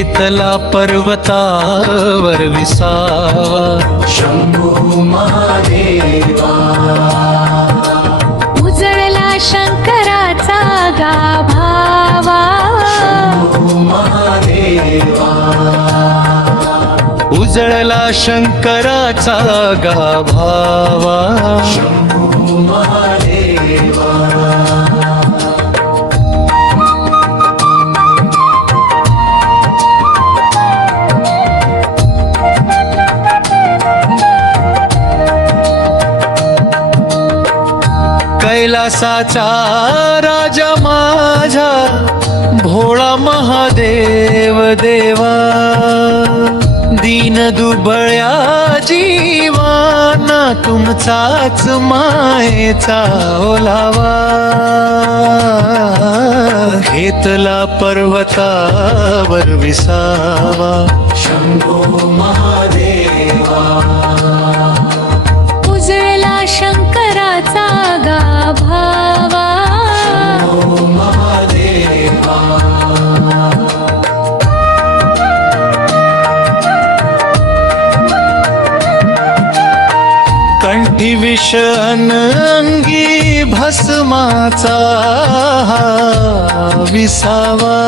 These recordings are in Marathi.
घेतला पर्वतावर विसावा शंभू महादेवा उजळला शंकराचा गाभावा शंभू महादेवा उजळला शंकराचा गाभावा शंभू महादेवा कैलासाचा राजा माझा भोळा महादेव देवा दीन दुबळ्या जीवाना तुमचाच मायेचा ओलावा घेतला पर्वतावर विसावा शंभू महादेवा उजळला शंकराचा गाभावा शंभू महादेवा कंठी विष अंगी भस्माचा विसावा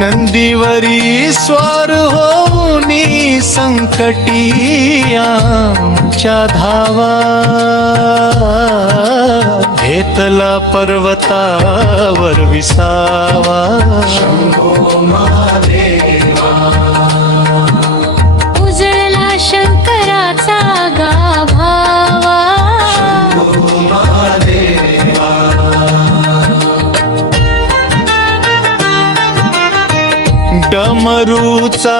नंदीवरी स्वार होऊनी संकटी आमच्या धावा घेतला पर्वतावर विसावा शंभू महादेवा उजळला शंकराचा गाभावा शंभू महादेवा डमरूचा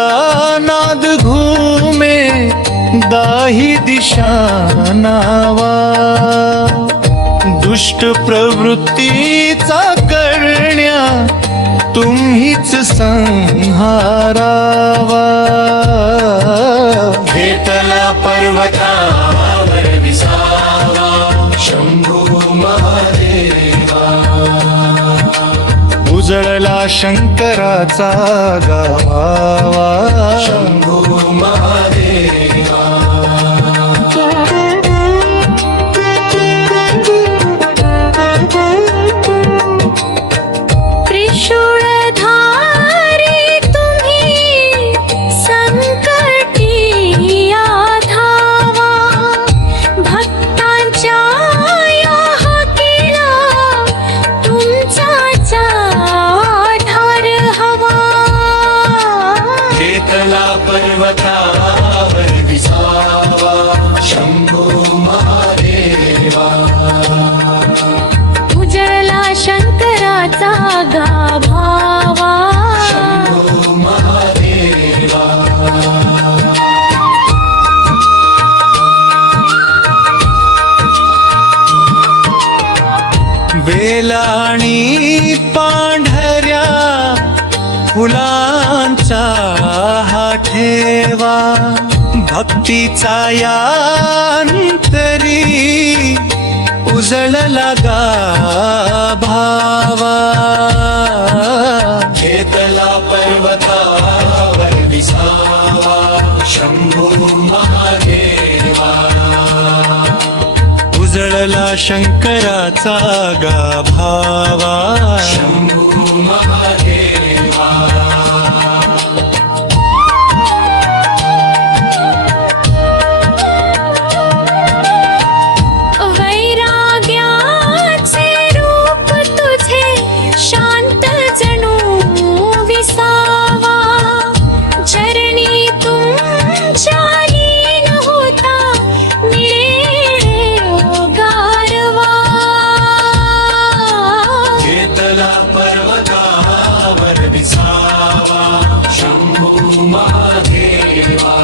नाद घुमे दाही दिशा नावा दुष्ट प्रवृत्तीचा करण्या तुम्हीच संहारावा घेतला पर्वतावर विसावा शंभू महादेवा उजळला शंकराचा गाभावा शंभू महादेवा त्रिशूळधारी तुम्ही संकटी आधावा भक्तांच्या या हाकेला तुमचाच आधार हवा घेतला पर्वतावर विसावा शंभू महादेवा उजळला शंकराचा गाभावा शंभू महादेवा बेला आणि पांढऱ्या फुलांचा हा ठेवा भक्तीचा या अंतरी उजळला गाभावा घेतला पर्वतावर विसावा शंभू महादेवा उजळला शंकराचा गाभावा शंभू महादेवा वैराग्याचे रूप तुझे शांत जणू विसावा चरणी तुमच्या लीन होता मिळे गारवा घेतला पर्वतावर विसावा शंभू महादेवा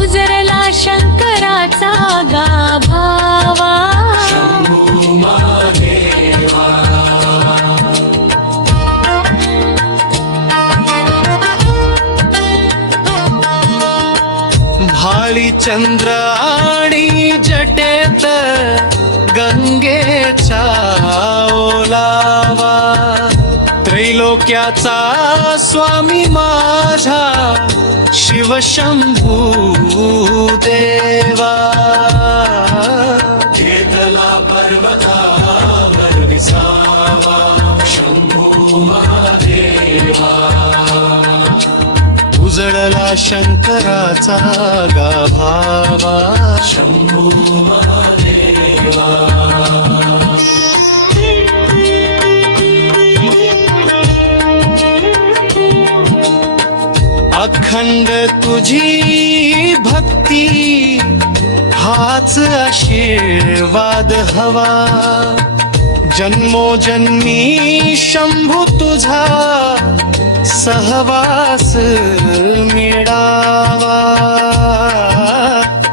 उजळला शंकराचा गाभावा शंभू महादेवा भाळी चंद्र आणि जटेत गंगेचा ओलावा त्रैलोक्याचा डोक्याचा स्वामी माझा शिवशंभू देवा घेतला पर्वतावर विसावा शंभू महादेवा उजळला शंकराचा गाभावा शंभू महादेवा अखंड तुझी भक्ती हाच आशीर्वाद हवा जन्मोजन्मी शंभू तुझा सहवास मिळावा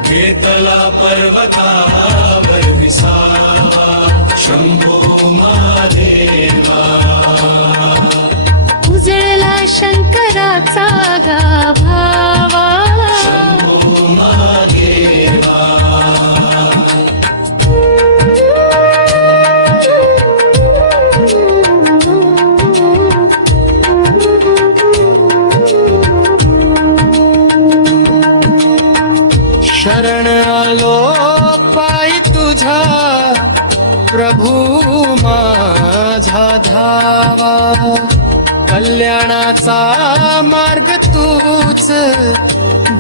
घेतला पर्वतावर विसावा शंभू महादेवा उजळला शंकराचा गाभावा शंभू महादेवा शरण आलो पायी तुझा प्रभू माझा धावा कल्याणाचा मार्ग तूच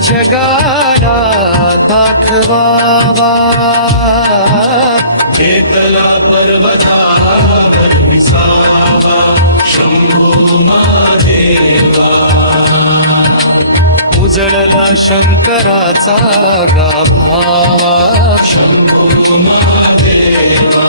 जगाला दाखवावा घेतला पर्वतावर विसावा शंभू महादेवा उजळला शंकराचा गाभावा शंभू महादेवा